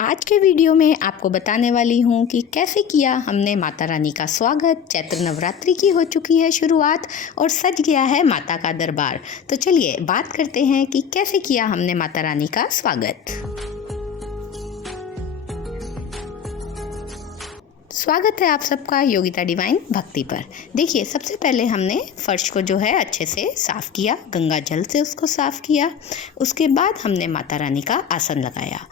आज के वीडियो में आपको बताने वाली हूँ कि कैसे किया हमने माता रानी का स्वागत। चैत्र नवरात्रि की हो चुकी है शुरुआत और सज गया है माता का दरबार। तो चलिए बात करते हैं कि कैसे किया हमने माता रानी का स्वागत। स्वागत है आप सबका योगिता डिवाइन भक्ति पर। देखिए, सबसे पहले हमने फर्श को जो है अच्छे से साफ़ किया, गंगा जल से उसको साफ़ किया। उसके बाद हमने माता रानी का आसन लगाया।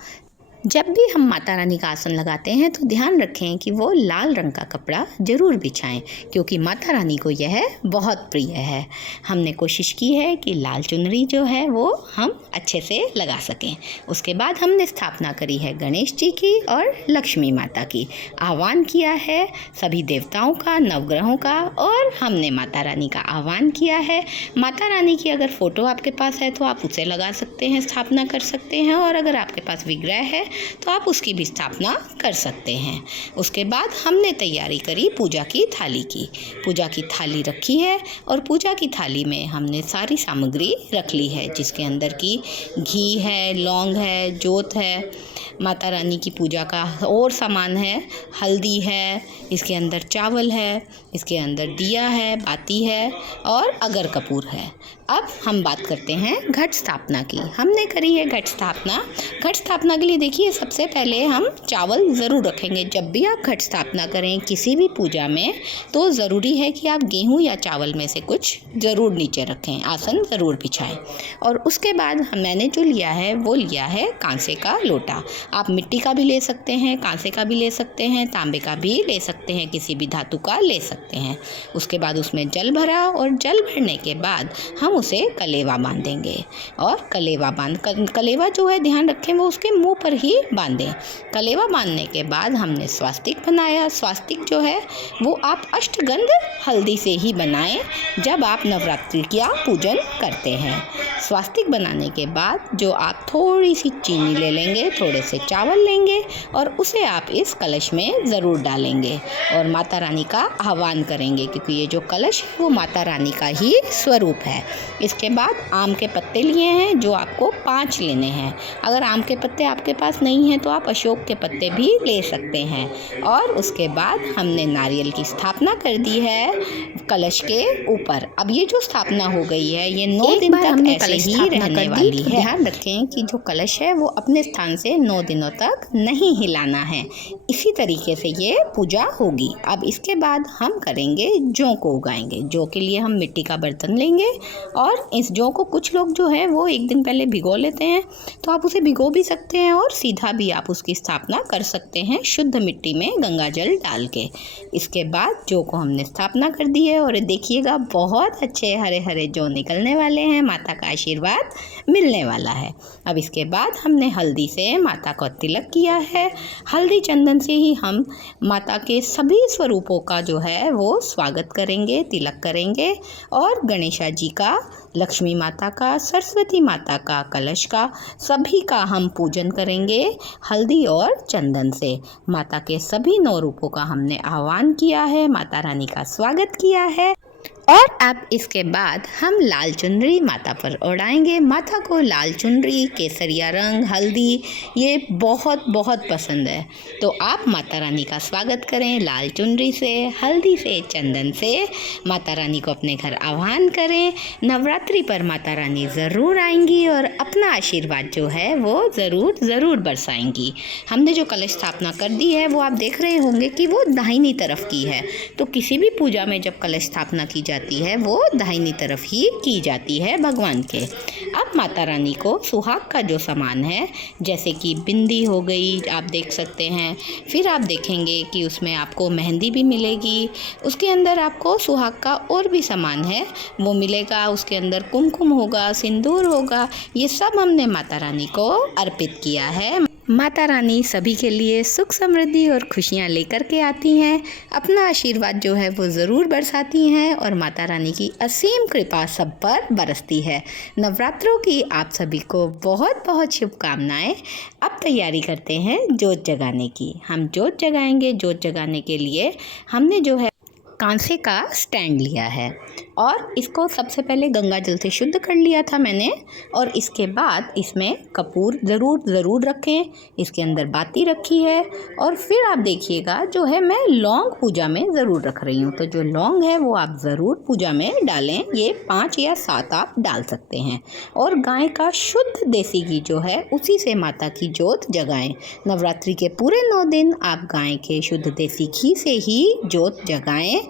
जब भी हम माता रानी का आसन लगाते हैं तो ध्यान रखें कि वो लाल रंग का कपड़ा ज़रूर बिछाएं, क्योंकि माता रानी को यह बहुत प्रिय है। हमने कोशिश की है कि लाल चुनरी जो है वो हम अच्छे से लगा सकें। उसके बाद हमने स्थापना करी है गणेश जी की और लक्ष्मी माता की। आह्वान किया है सभी देवताओं का, नवग्रहों का, और हमने माता रानी का आह्वान किया है। माता रानी की अगर फ़ोटो आपके पास है तो आप उसे लगा सकते हैं, स्थापना कर सकते हैं, और अगर आपके पास विग्रह है तो आप उसकी भी स्थापना कर सकते हैं। उसके बाद हमने तैयारी करी पूजा की थाली की। पूजा की थाली रखी है और पूजा की थाली में हमने सारी सामग्री रख ली है, जिसके अंदर की घी है, लौंग है, जोत है, माता रानी की पूजा का और सामान है, हल्दी है, इसके अंदर चावल है, इसके अंदर दिया है, बाती है और अगर कपूर है। अब हम बात करते हैं घट स्थापना की। हमने करी है घट स्थापना। घट स्थापना के लिए देखिए, सबसे पहले हम चावल ज़रूर रखेंगे। जब भी आप घट स्थापना करें किसी भी पूजा में तो ज़रूरी है कि आप गेहूं या चावल में से कुछ ज़रूर नीचे रखें, आसन ज़रूर बिछाएं। और उसके बाद मैंने जो लिया है वो लिया है कांसे का लोटा। आप मिट्टी का भी ले सकते हैं, कांसे का भी ले सकते हैं, तांबे का भी ले सकते हैं, किसी भी धातु का ले सकते हैं। उसके बाद उसमें जल भरा और जल भरने के बाद हम उसे कलेवा बांधेंगे। और कलेवा जो है ध्यान रखें वो उसके मुंह पर ही बांधें। कलेवा बांधने के बाद हमने स्वास्तिक बनाया। स्वास्तिक जो है वो आप अष्टगंध हल्दी से ही बनाएं जब आप नवरात्रि का पूजन करते हैं। स्वास्तिक बनाने के बाद जो आप थोड़ी सी चीनी ले लेंगे, थोड़े से चावल लेंगे और उसे आप इस कलश में ज़रूर डालेंगे और माता रानी का आह्वान करेंगे, क्योंकि ये जो कलश है वो माता रानी का ही स्वरूप है। इसके बाद आम के पत्ते लिए हैं, जो आपको 5 लेने हैं। अगर आम के पत्ते आपके पास नहीं हैं तो आप अशोक के पत्ते भी ले सकते हैं। और उसके बाद हमने नारियल की स्थापना कर दी है कलश के ऊपर। अब ये जो स्थापना हो गई है ये 9 दिन तक ऐसे ही रहने वाली है। ध्यान रखें कि जो कलश है वो अपने स्थान से 9 दिनों तक नहीं हिलाना है। इसी तरीके से ये पूजा होगी। अब इसके बाद हम करेंगे जौ को उगाएंगे। जौ के लिए हम मिट्टी का बर्तन लेंगे और इस जौ को कुछ लोग जो है वो एक दिन पहले भिगो लेते हैं, तो आप उसे भिगो भी सकते हैं और सीधा भी आप उसकी स्थापना कर सकते हैं शुद्ध मिट्टी में गंगा जल डाल के। इसके बाद जौ को हमने स्थापना कर दी है और देखिएगा बहुत अच्छे हरे हरे जौ निकलने वाले हैं, माता का आशीर्वाद मिलने वाला है। अब इसके बाद हमने हल्दी से माता को तिलक किया है। हल्दी चंदन से ही हम माता के सभी स्वरूपों का जो है वो स्वागत करेंगे, तिलक करेंगे, और गणेशा जी का, लक्ष्मी माता का, सरस्वती माता का, कलश का, सभी का हम पूजन करेंगे हल्दी और चंदन से। माता के सभी 9 रूपों का हमने आह्वान किया है, माता रानी का स्वागत किया है। और अब इसके बाद हम लाल चुनरी माता पर ओढ़ाएंगे। माता को लाल चुनरी, केसरिया रंग, हल्दी ये बहुत बहुत पसंद है, तो आप माता रानी का स्वागत करें लाल चुनरी से, हल्दी से, चंदन से। माता रानी को अपने घर आह्वान करें। नवरात्रि पर माता रानी ज़रूर आएंगी और अपना आशीर्वाद जो है वो ज़रूर बरसाएंगी। हमने जो कलश स्थापना कर दी है वो आप देख रहे होंगे कि वो दाहिनी तरफ की है। तो किसी भी पूजा में जब कलश स्थापना की जाती है वो दाहिनी तरफ ही की जाती है भगवान के। अब माता रानी को सुहाग का जो सामान है, जैसे कि बिंदी हो गई, आप देख सकते हैं। फिर आप देखेंगे कि उसमें आपको मेहंदी भी मिलेगी। उसके अंदर आपको सुहाग का और भी सामान है वो मिलेगा। उसके अंदर कुमकुम होगा, सिंदूर होगा। ये सब हमने माता रानी को अर्पित किया है। माता रानी सभी के लिए सुख समृद्धि और खुशियाँ लेकर के आती हैं। अपना आशीर्वाद जो है वो ज़रूर बरसाती हैं और माता रानी की असीम कृपा सब पर बरसती है। नवरात्रों की आप सभी को बहुत बहुत शुभकामनाएं। अब तैयारी करते हैं जोत जगाने की। हम जोत जगाएंगे। जोत जगाने के लिए हमने जो है कांसे का स्टैंड लिया है। और इसको सबसे पहले गंगा जल से शुद्ध कर लिया था मैंने। और इसके बाद इसमें कपूर ज़रूर रखें, इसके अंदर बाती रखी है। और फिर आप देखिएगा जो है मैं लौंग पूजा में ज़रूर रख रही हूँ, तो जो लौंग है वो आप ज़रूर पूजा में डालें। ये 5 या 7 आप डाल सकते हैं। और गाय का शुद्ध देसी घी जो है उसी से माता की जोत जगाएं। नवरात्रि के पूरे 9 दिन आप गाय के शुद्ध देसी घी से ही जोत जगाएं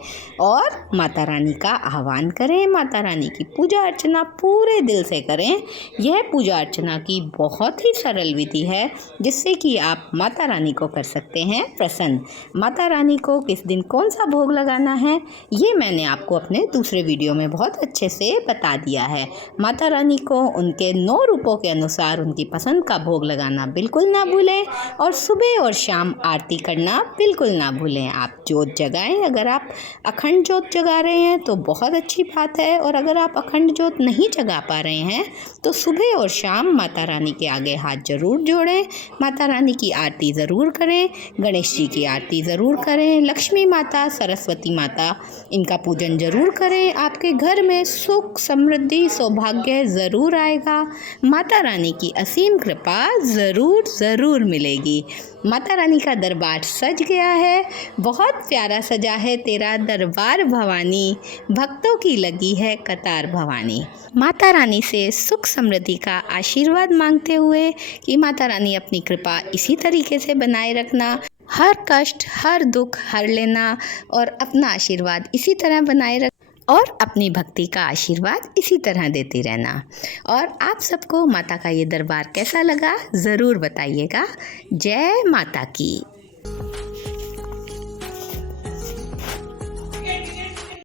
और माता रानी का आह्वान करें। माता रानी की पूजा अर्चना पूरे दिल से करें। यह पूजा अर्चना की बहुत ही सरल विधि है जिससे कि आप माता रानी को कर सकते हैं प्रसन्न। माता रानी को किस दिन कौन सा भोग लगाना है ये मैंने आपको अपने दूसरे वीडियो में बहुत अच्छे से बता दिया है। माता रानी को उनके 9 रूपों के अनुसार उनकी पसंद का भोग लगाना बिल्कुल ना भूलें और सुबह और शाम आरती करना बिल्कुल ना भूलें। आप जोत जगाएं। अगर आप अखंड जोत जगा रहे हैं तो बहुत अच्छी बात है, और अगर आप अखंड जोत नहीं जगा पा रहे हैं तो सुबह और शाम माता रानी के आगे हाथ जरूर जोड़ें, माता रानी की आरती ज़रूर करें, गणेश जी की आरती ज़रूर करें, लक्ष्मी माता, सरस्वती माता, इनका पूजन ज़रूर करें। आपके घर में सुख, समृद्धि, सौभाग्य ज़रूर आएगा। माता रानी की असीम कृपा ज़रूर मिलेगी। माता रानी का दरबार सज गया है, बहुत प्यारा सजा है तेरा दरबार भवानी, भक्तों की लगी है कतार भवानी। माता रानी से सुख समृद्धि का आशीर्वाद मांगते हुए कि माता रानी अपनी कृपा इसी तरीके से बनाए रखना, हर कष्ट, हर दुख हर लेना और अपना आशीर्वाद इसी तरह बनाए रख और अपनी भक्ति का आशीर्वाद इसी तरह देती रहना। और आप सबको माता का ये दरबार कैसा लगा ज़रूर बताइएगा। जय माता की।